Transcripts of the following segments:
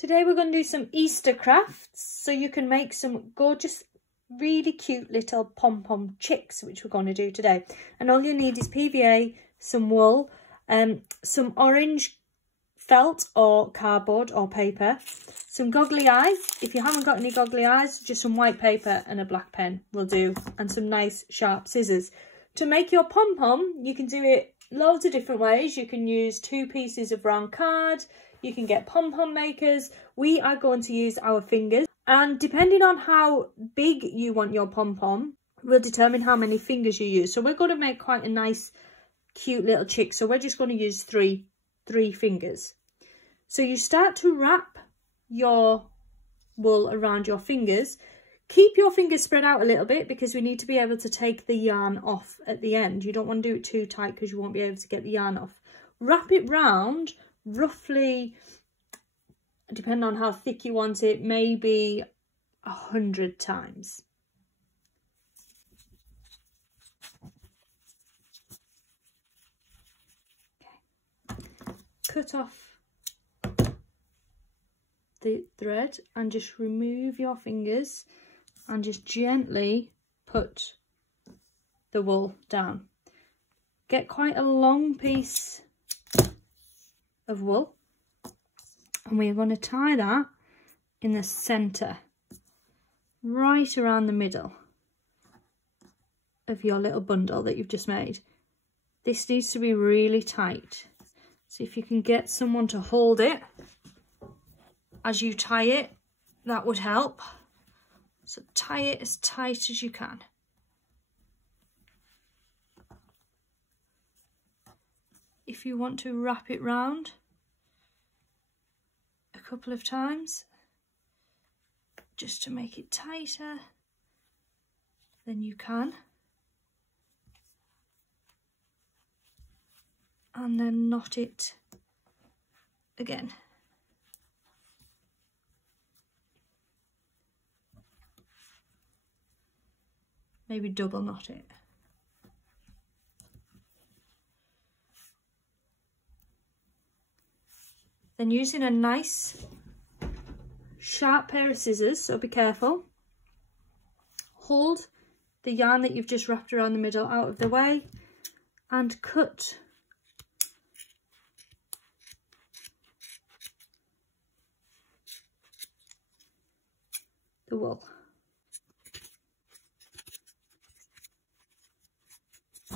Today we're going to do some Easter crafts, so you can make some gorgeous, really cute little pom-pom chicks, which we're going to do today. And all you need is PVA, some wool, some orange felt or cardboard or paper, some goggly eyes. If you haven't got any goggly eyes, just some white paper and a black pen will do, and some nice sharp scissors. To make your pom-pom, you can do it loads of different ways. You can use 2 pieces of round card. You can get pom-pom makers. We are going to use our fingers. And depending on how big you want your pom-pom, will determine how many fingers you use. So we're going to make quite a nice, cute little chick. So we're just going to use three fingers. So you start to wrap your wool around your fingers. Keep your fingers spread out a little bit because we need to be able to take the yarn off at the end. You don't want to do it too tight because you won't be able to get the yarn off. Wrap it round roughly, depending on how thick you want it, maybe 100 times. Okay. Cut off the thread and just remove your fingers and just gently put the wool down. Get quite a long piece of wool, and we're going to tie that in the centre, right around the middle of your little bundle that you've just made. This needs to be really tight, so if you can get someone to hold it as you tie it, that would help. So tie it as tight as you can. If you want to wrap it round a couple of times just to make it tighter, then you can. And then knot it again. Maybe double knot it. Then using a nice sharp pair of scissors, so be careful, hold the yarn that you've just wrapped around the middle out of the way and cut the wool.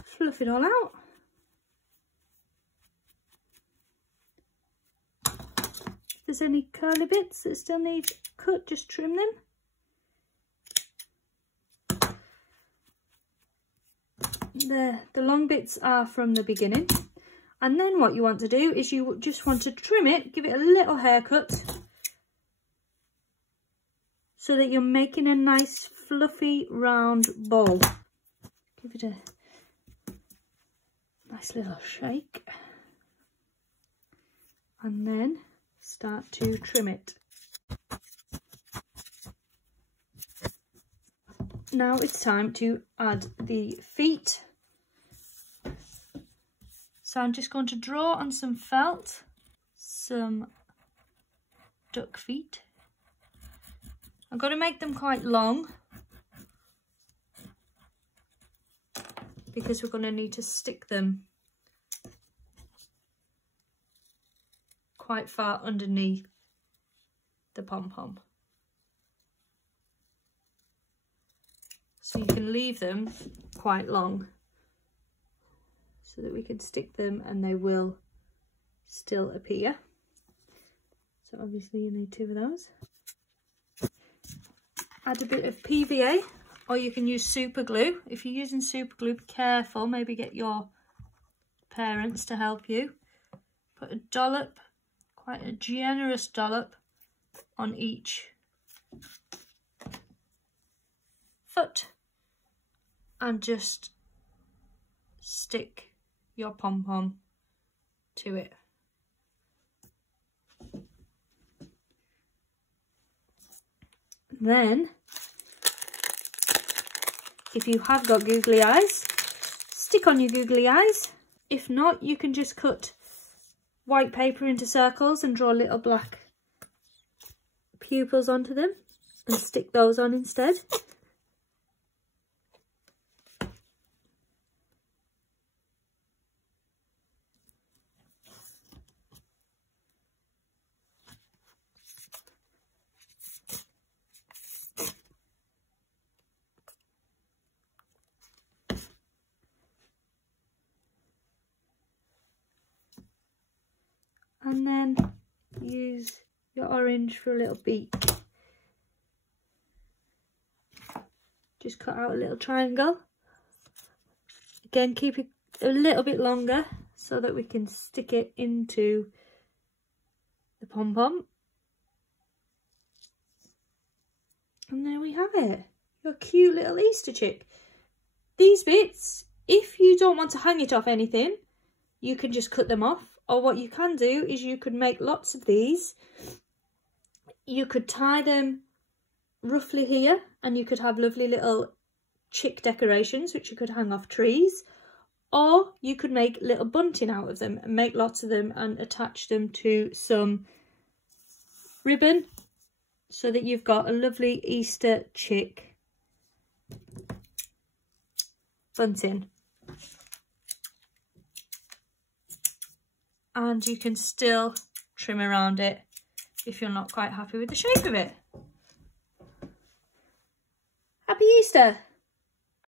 Fluff it all out. If there's any curly bits that still need cut, just trim them. The long bits are from the beginning. And then what you want to do is you just want to trim it, give it a little haircut, so that you're making a nice fluffy round ball. Give it a nice little shake. And then start to trim it. Now it's time to add the feet. So I'm just going to draw on some felt, some duck feet. I'm going to make them quite long because we're going to need to stick them quite far underneath the pom-pom. So you can leave them quite long so that we can stick them and they will still appear. So obviously you need 2 of those. Add a bit of PVA, or you can use super glue. If you're using super glue, be careful, maybe get your parents to help you. Put a dollop, quite a generous dollop, on each foot, and just stick your pom-pom to it. Then, if you have got googly eyes, stick on your googly eyes. If not, you can just cut white paper into circles and draw little black pupils onto them and stick those on instead. And then use your orange for a little beak. Just cut out a little triangle. Again, keep it a little bit longer so that we can stick it into the pom-pom. And there we have it, your cute little Easter chick. These bits, if you don't want to hang it off anything, you can just cut them off. Or what you can do is you could make lots of these. You could tie them roughly here and you could have lovely little chick decorations which you could hang off trees. Or you could make little bunting out of them and make lots of them and attach them to some ribbon so that you've got a lovely Easter chick bunting. And you can still trim around it if you're not quite happy with the shape of it. Happy Easter!